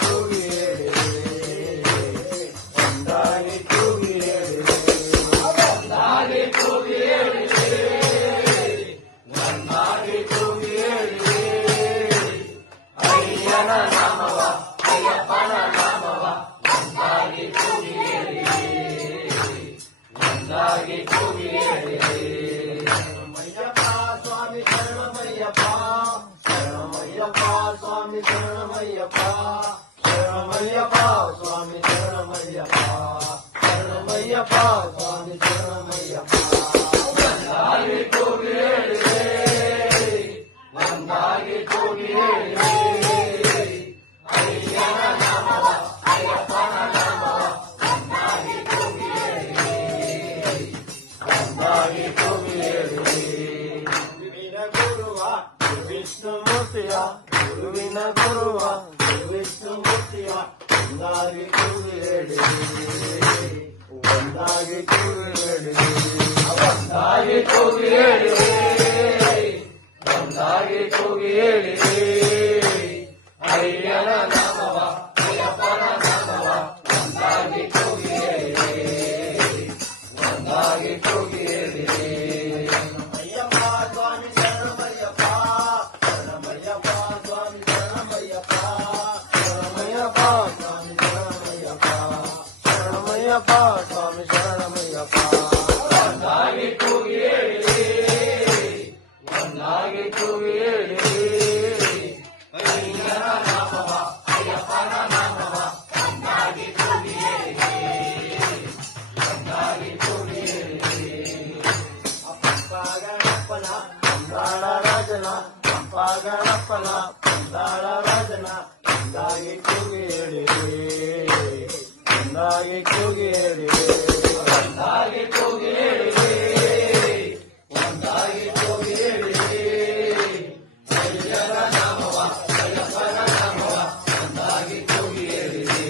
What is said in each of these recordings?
ಕೂಗಿ ಹೇಳಿದೆ ಒಂದಾಗಿ ಕೂಗಿ ಹೇಳಿದೆ ಒಂದಾಗಿ ಕೂಗಿ ಹೇಳಿದೆ ಒಂದಾಗಿ ಕೂಗಿ ಹೇಳಿದೆ ಅಯ್ಯನ ನಾಮವ ಅಯ್ಯಪ್ಪನ ನಾಮವ ಒಂದಾಗಿ ಕೂಗಿ ಹೇಳಿದೆ ಒಂದಾಗಿ ಕೂಗಿ ಹೇಳಿದೆ ಶರಣಮಯ್ಯಪ್ಪ ಸ್ವಾಮಿ ಶರಣಮಯ್ಯಪ್ಪ ಶರಣಮಯ್ಯಪ್ಪ ಸ್ವಾಮಿ ಶರಣಮಯ್ಯಪ್ಪ ಶರಣಮಯ್ಯಪ್ಪ ಸ್ವಾಮಿ ಶರಣಮಯ್ಯಪ್ಪ ಶರಣಮಯ್ಯಪ್ಪ ಸ್ವಾಮಿ ಶರಣಮಯ್ಯಪ್ಪ ಒಂದಾಗಿ ಕೂಗಿ ಹೇಳಿದೆ ಒಂದಾಗಿ ಕೂಗಿ ಹೇಳಿದೆ ಅಯ್ಯನ ನಾಮವ ಅಯ್ಯಪ್ಪನ ನಾಮವ ಒಂದಾಗಿ ಕೂಗಿ ಹೇಳಿದೆ ಒಂದಾಗಿ ಕೂಗಿ ಹೇಳಿದೆ ಗುರುವಿನ ಗುರುವ ವಿಷ್ಣುಮೂರ್ತಿಯ ಗುರುವಿನ ಗುರುವ ವಿಷ್ಣುಮೂರ್ತಿಯ ಒಂದಾಗಿ ಕೂಗಿ ಹೇಳಿದೆ ಒಂದಾಗಿ ಕೂಗಿ ಹೇಳಿದೆ ಒಂದಾಗಿ ಕೂಗಿ ಹೇಳಿದೆ ಒಂದಾಗಿ ಕೂಗಿ ಹೇಳಿದೆ ಅಯ್ಯನ ನಾಮವ ಅಯ್ಯಪ್ಪನ ನಾಮವ ಒಂದಾಗಿ ಕೂಗಿ ಹೇಳಿದೆ ಒಂದಾಗಿ ಕೂಗಿ ಹೇಳಿದೆ ಶರಣಮಯ್ಯಪ್ಪ ಸ್ವಾಮಿ ಶರಣಮಯ್ಯಪ್ಪ ಶರಣಮಯ್ಯಪ್ಪ ಸ್ವಾಮಿ ಶರಣಮಯ್ಯಪ್ಪ ಶರಣಮಯ್ಯಪ್ಪ ಸ್ವಾಮಿ ಶರಣಮಯ್ಯಪ್ಪ ಶರಣಮಯ್ಯಪ್ಪ ಸ್ವಾಮಿ ಶರಣಮಯ್ಯಪ್ಪ ಒಂದಾಗಿ ಕೂಗಿ ಹೇಳಿದೆ ಒಂದಾಗಿ ಕೂಗಿ ಹೇಳಿದೆ ಅಯ್ಯನ ನಾಮವ ಅಯ್ಯಪ್ಪನ ನಾಮವ ಒಂದಾಗಿ ಕೂಗಿ ಹೇಳಿದೆ ಒಂದಾಗಿ ಕೂಗಿ ಹೇಳಿದೆ ಅಪ್ಪ ಗಣಪನ ಪಂದಾಳ ರಾಜನ ಅಪ್ಪ ಗಣಪನ ಪಂದಾಳ ರಾಜನ ಒಂದಾಗಿ ಕೂಗಿ ಹೇಳಿದೆ ಒಂದಾಗಿ ಕೂಗಿ ಹೇಳಿದೆ ಒಂದಾಗಿ ಕೂಗಿ ಹೇಳಿದೆ ಒಂದಾಗಿ ಕೂಗಿ ಹೇಳಿದೆ ಅಯ್ಯನ ನಾಮವ ಅಯ್ಯಪ್ಪನ ನಾಮವ ಒಂದಾಗಿ ಕೂಗಿ ಹೇಳಿದೆ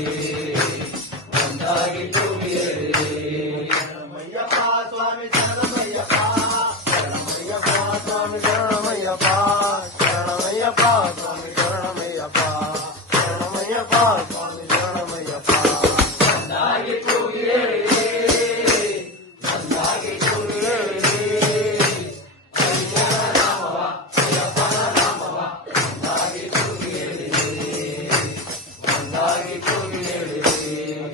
ಒಂದಾಗಿ ಕೂಗಿ ಹೇಳಿದೆ ಶರಣಮಯ್ಯಪ್ಪ ಸ್ವಾಮಿ ಶರಣಮಯ್ಯಪ್ಪ ಶರಣಮಯ್ಯಪ್ಪ ಸ್ವಾಮಿ ಶರಣಮಯ್ಯಪ್ಪ ಶರಣಮಯ್ಯಪ್ಪ ಸ್ವಾಮಿ ಶರಣಮಯ್ಯಪ್ಪ ಶರಣಮಯ್ಯಪ್ಪ ಸ್ವಾಮಿ ಶರಣಮಯ್ಯಪ್ಪ ಒಂದಾಗಿ ಕೂಗಿ ಹೇಳಿದೆ ಒಂದಾಗಿ ಕೂಗಿ ಹೇಳಿದೆ ಅಯ್ಯನ ನಾಮವ ಅಯ್ಯಪ್ಪನ ನಾಮವ ಒಂದಾಗಿ ಕೂಗಿ ಹೇಳಿದೆ ಒಂದಾಗಿ ಕೂಗಿ ಹೇಳಿದೆ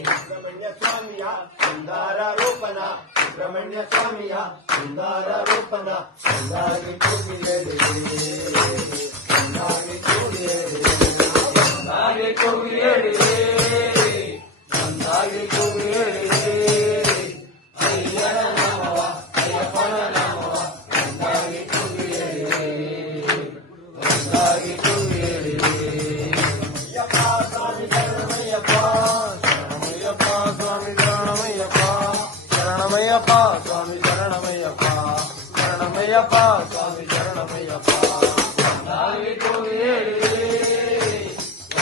ಸುಬ್ರಹ್ಮಣ್ಯ ಸ್ವಾಮಿಯ ಸುಂದರ ರೂಪನ ಸುಬ್ರಹ್ಮಣ್ಯ ಸ್ವಾಮಿಯ ಸುಂದರ ರೂಪನ ಒಂದಾಗಿ ಕೂಗಿ ಹೇಳಿದೆ ಒಂದಾಗಿ ಕೂಗಿ ಹೇಳಿದೆ ಒಂದಾಗಿ ಕೂಗಿ ಹೇಳಿದೆ ಒಂದಾಗಿ ಕೂಗಿ ಹೇಳಿದೆ ಅಯ್ಯನ ನಾಮವ ಅಯ್ಯಪ್ಪನ ನಾಮವ ಒಂದಾಗಿ ಕೂಗಿ ಹೇಳಿದೆ ಒಂದಾಗಿ ಕೂಗಿ ಹೇಳಿದೆ ಅಯ್ಯಪ್ಪ ಸ್ವಾಮಿ ಶರಣಮಯ್ಯಪ್ಪ ಶರಣಮಯ್ಯಪ್ಪ ಸ್ವಾಮಿ ಶರಣಮಯ್ಯಪ್ಪ ಶರಣಮಯ್ಯಪ್ಪ ಸ್ವಾಮಿ ಶರಣಮಯ್ಯಪ್ಪ ಶರಣಮಯ್ಯಪ್ಪ ಸ್ವಾಮಿ ಶರಣಮಯ್ಯಪ್ಪ ಒಂದಾಗಿ ಕೂಗಿ ಹೇಳಿದೆ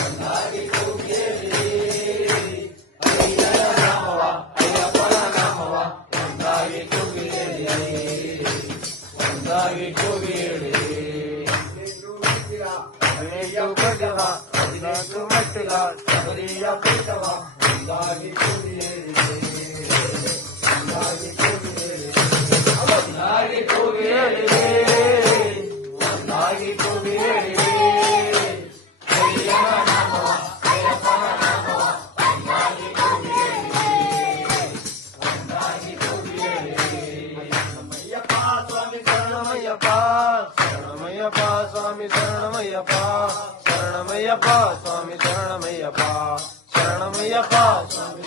ಒಂದಾಗಿ ಕೂಗಿ ಹೇಳಿದೆ ಅಯ್ಯನ ನಾಮವ ಅಯ್ಯಪ್ಪನ ನಾಮವ ಒಂದಾಗಿ ಕೂಗಿ ಹೇಳಿದೆ ಒಂದಾಗಿ ಕೂಗಿ ಹೇಳಿದೆ ಅಯ್ಯೋ ಗಜವ ಹದಿನಾಲ್ಕು ಮೆಟ್ಟಿಲ ಶಬರಿಯ ಪೀಠವ ಒಂದಾಗಿ ಕೂಗಿ ಹೇಳಿದೆ ಒಂದಾಗಿ ಕೂಗಿ ಹೇಳಿದೆ ಒಂದಾಗಿ ಕೂಗಿ ಹೇಳಿದೆ ಒಂದಾಗಿ ಕೂಗಿ ಹೇಳಿದೆ ಅಯ್ಯನ ನಾಮವ ಅಯ್ಯಪ್ಪನ ನಾಮವ ಒಂದಾಗಿ ಕೂಗಿ ಹೇಳಿದೆ ಒಂದಾಗಿ ಕೂಗಿ ಹೇಳಿದೆ ಶರಣಮಯ್ಯಪ್ಪ ಸ್ವಾಮಿ ಶರಣಮಯ್ಯಪ್ಪ ಶರಣಮಯ್ಯಪ್ಪ ಸ್ವಾಮಿ ಶರಣಮಯ್ಯಪ್ಪ ಶರಣಮಯ್ಯಪ್ಪ ಸ್ವಾಮಿ ಶರಣಮಯ್ಯಪ್ಪ ಶರಣಮಯ್ಯಪ್ಪ ಸ್ವಾಮಿ